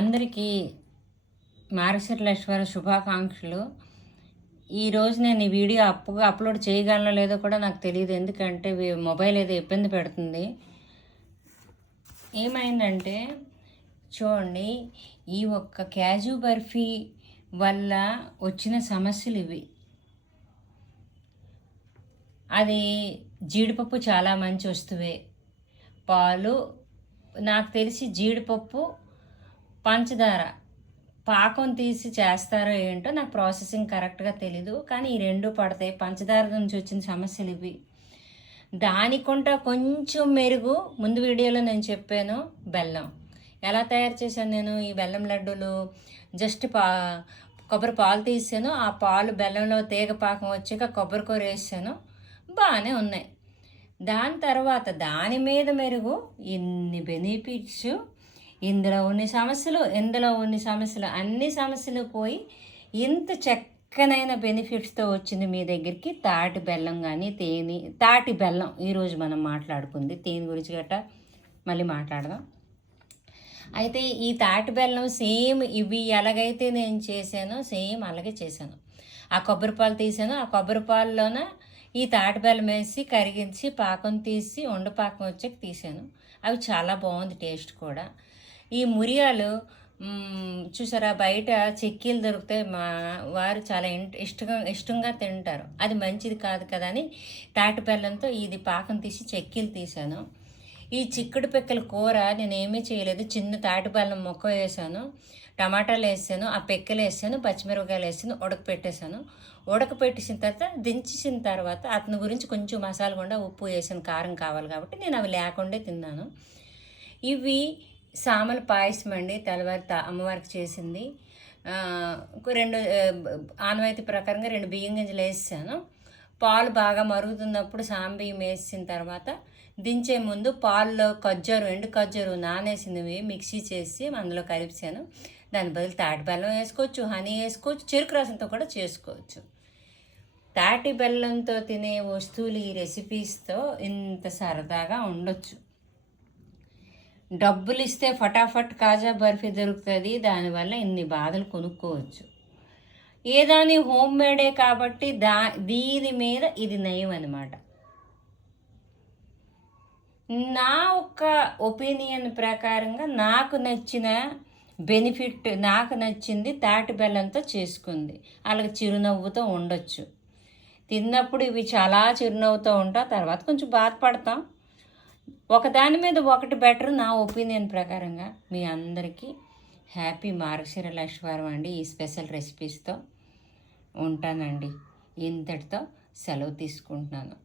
అందరికీ మార్గశిరలక్ష్మి శుభాకాంక్షలు. ఈరోజు నేను ఈ వీడియో అప్లోడ్ చేయగలనో లేదో కూడా నాకు తెలియదు, ఎందుకంటే మొబైల్ ఏదో ఇబ్బంది పెడుతుంది. ఏమైందంటే చూడండి, ఈ ఒక్క క్యాజు బర్ఫీ వల్ల వచ్చిన సమస్యలు ఇవి. అది జీడిపప్పు చాలా మంచి వస్తువే, పాలు, నాకు తెలిసి జీడిపప్పు, పంచదార పాకం తీసి చేస్తారో ఏంటో నాకు ప్రాసెసింగ్ కరెక్ట్గా తెలీదు, కానీ ఈ రెండు పడతాయి. పంచదార నుంచి వచ్చిన సమస్యలు ఇవి. దానికంటే కొంచెం మెరుగు ముందు వీడియోలో నేను చెప్పాను. బెల్లం ఎలా తయారు చేశాను నేను? ఈ బెల్లం లడ్డూలు జస్ట్ కొబ్బరి పాలు తీసాను, ఆ పాలు బెల్లంలో తీగ పాకం వచ్చాక కొబ్బరికూర వేసాను, బాగానే ఉన్నాయి. దాని తర్వాత దాని మీద మెరుగు ఇన్ని బెనిఫిట్స్, ఇందులో ఉన్న సమస్యలు అన్ని సమస్యలు పోయి ఇంత చక్కనైన బెనిఫిట్స్తో వచ్చింది మీ దగ్గరికి. తాటి బెల్లం కానీ తాటి బెల్లం ఈరోజు మనం మాట్లాడుకుంది. తేనె గురించి గట్రా మళ్ళీ మాట్లాడదాం. అయితే ఈ తాటి బెల్లం సేమ్ ఇవి ఎలాగైతే నేను చేశానో సేమ్ అలాగే చేశాను. ఆ కొబ్బరి పాలు తీసాను, ఆ కొబ్బరి పాలలోన ఈ తాటి బెల్లం వేసి కరిగించి పాకం తీసి ఉండపాకం వచ్చాక తీసాను. అవి చాలా బాగుంది టేస్ట్ కూడా. ఈ మురియాలు చూసారా, బయట చెక్కీలు దొరుకుతాయి, మా వారు చాలా ఇష్టంగా తింటారు. అది మంచిది కాదు కదా అని తాటి బెల్లంతో ఇది పాకం తీసి చెక్కీలు తీసాను. ఈ చిక్కుడు పిక్కల కూర నేను ఏమీ చేయలేదు. చిన్న తాటి బెల్లం మొక్క వేసాను, టమాటాలు వేసాను, ఆ పిక్కలు వేసాను, పచ్చిమిరపకాయలు వేసాను, ఉడకపెట్టేసాను. ఉడకపెట్టేసిన తర్వాత దించేసిన తర్వాత అతని గురించి కొంచెం మసాలా కూడా ఉప్పు వేసాను, కారం కావాలి కాబట్టి నేను అవి లేకుండా తిన్నాను. ఇవి సామల పాయసం అండి, తెల్లవారి అమ్మవారికి చేసింది. రెండు ఆనవాయితీ ప్రకారంగా 2 బియ్యం గింజలు వేసాను. పాలు బాగా మరుగుతున్నప్పుడు సాంబియ్యం వేసిన తర్వాత దించే ముందు పాల్లో ఎండు ఖర్జూరు నానేసినవి మిక్సీ చేసి అందులో కలిపాను. దాని బదులు తాటి బెల్లం వేసుకోవచ్చు, హనీ వేసుకోవచ్చు, చెరుకు రసంతో కూడా చేసుకోవచ్చు. తాటి బెల్లంతో తినే వస్తువులు ఈ రెసిపీస్తో ఇంత సరదాగా ఉండొచ్చు. డబ్బులు ఇస్తే ఫటాఫట్ కాజా బర్ఫీ దొరుకుతుంది, దానివల్ల ఇన్ని బాధలు కొనుక్కోవచ్చు. ఏదాని హోమ్ మేడే కాబట్టి దీని మీద ఇది నయం అనమాట. నా ఒక్క ఒపీనియన్ ప్రకారంగా నాకు నచ్చిన బెనిఫిట్, నాకు నచ్చింది తాటి బెల్లంతో చేసుకుంది. అలాగే చిరునవ్వుతో ఉండొచ్చు. తిన్నప్పుడు ఇవి చాలా చిరునవ్వుతో ఉంటాం, తర్వాత కొంచెం బాధపడతాం. ఒకదాని మీద ఒకటి బెటర్ నా ఒపీనియన్ ప్రకారంగా. మీ అందరికీ హ్యాపీ మార్గశిరలక్ష్మి అండి. ఈ స్పెషల్ రెసిపీస్తో ఉంటానండి. ఇంతటితో సెలవు తీసుకుంటున్నాను.